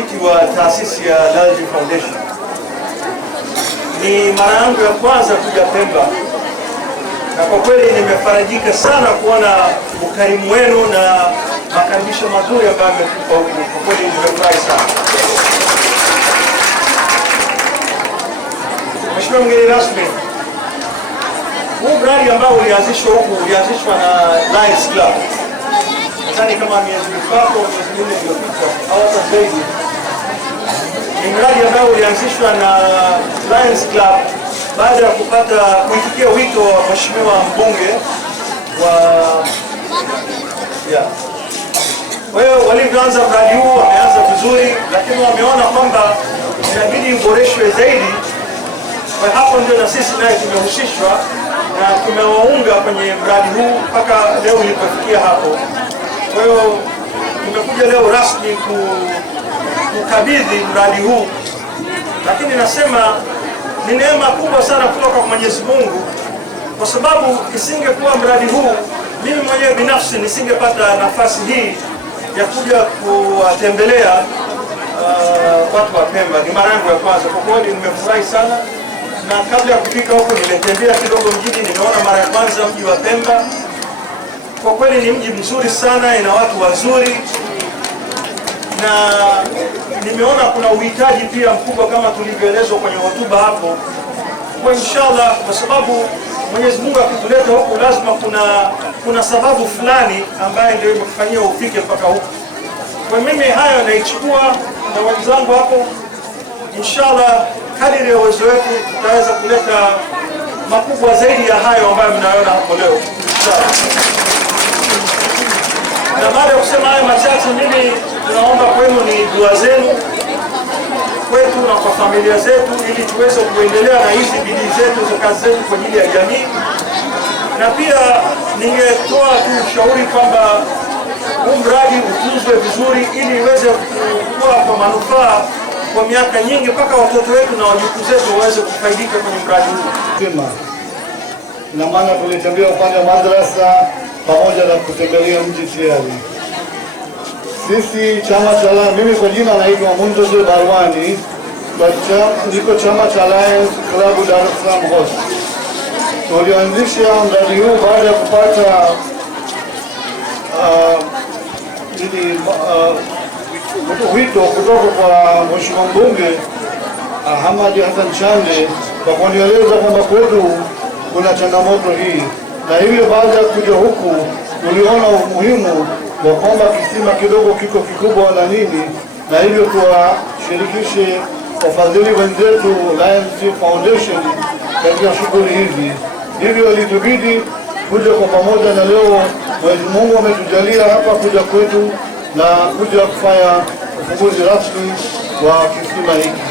mwenyekiti wa taasisi ya Lalji Foundation. Ni mara yangu ya kwanza kuja Pemba, na kwa kweli nimefarajika sana kuona ukarimu wenu na makaribisho mazuri ambayo mmetupa huku. Kwa kweli nimefurahi sana. Mheshimiwa mgeni rasmi, huu mradi ambao ulianzishwa huku ulianzishwa na Lions Club. Nadhani kama miezi mitatu au miezi minne iliyopita au hata zaidi. Ni mradi ambao ulianzishwa na Lions Club baada ya kuitikia wito wa Mheshimiwa mbunge wa Kwa hiyo walivyoanza mradi huu wameanza vizuri, lakini wameona kwamba inabidi uboreshwe zaidi. Kwa hapo ndio na sisi naye tumehusishwa na tumewaunga kwenye mradi huu mpaka leo ilipofikia hapo. Kwa hiyo tumekuja leo rasmi kukabidhi mradi huu, lakini nasema ni neema kubwa sana kutoka kwa Mwenyezi Mungu, kwa sababu isingekuwa mradi huu, mimi mwenyewe binafsi nisingepata nafasi hii ya kuja kuwatembelea watu wa Pemba. Ni mara yangu ya kwanza, kwa kweli nimefurahi sana, na kabla ya kufika huko nimetembea kidogo mjini, nimeona mara ya kwanza mji wa Pemba. Kwa kweli ni mji mzuri sana, ina watu wazuri, na nimeona kuna uhitaji pia mkubwa kama tulivyoelezwa kwenye hotuba hapo. Kwa inshallah, kwa sababu Mwenyezi Mungu akituleta huku lazima kuna sababu fulani ambayo ndio imekufanyia ufike mpaka huku. Kwa mimi hayo naichukua na wenzangu hapo, inshallah kadiri ya uwezo wetu tutaweza kuleta makubwa zaidi ya hayo ambayo mnaona hapo leo, inshallah. Na baada ya kusema haya machache, mimi tunaomba kwenu ni dua zenu kwetu na kwa familia zetu, ili tuweze kuendelea na hizi bidii zetu za kazi zetu kwa ajili ya jamii. Na pia ningetoa tu ushauri kwamba huu mradi utunzwe vizuri ili iweze kuwa kwa manufaa kwa miaka nyingi, mpaka watoto wetu na wajukuu zetu waweze kufaidika kwenye mradi huu. Na maana tulitembea upande wa madrasa pamoja na kutembelea mji tayari. Sisi chama cha Lions, mimi kwa jina naitwa Muntaza Barwani, niko chama cha Lions Club Dar es Salaam Host. Tulianzisha mradi huu baada ya kupata wito kutoka kwa Mheshimiwa mbunge Ahmad Hassan Chande kwa kunieleza kwamba kwetu kuna changamoto hii, na hivyo baada ya kuja huku tuliona umuhimu wa kwamba kisima kidogo kiko kikubwa na nini, na hivyo tuwashirikishe wafadhili wenzetu Lions Foundation katika shughuli hizi. Hivyo ilitubidi kuja kwa pamoja, na leo Mwenyezi Mungu ametujalia hapa kuja kwetu na kuja kufanya ufunguzi rasmi wa kisima hiki.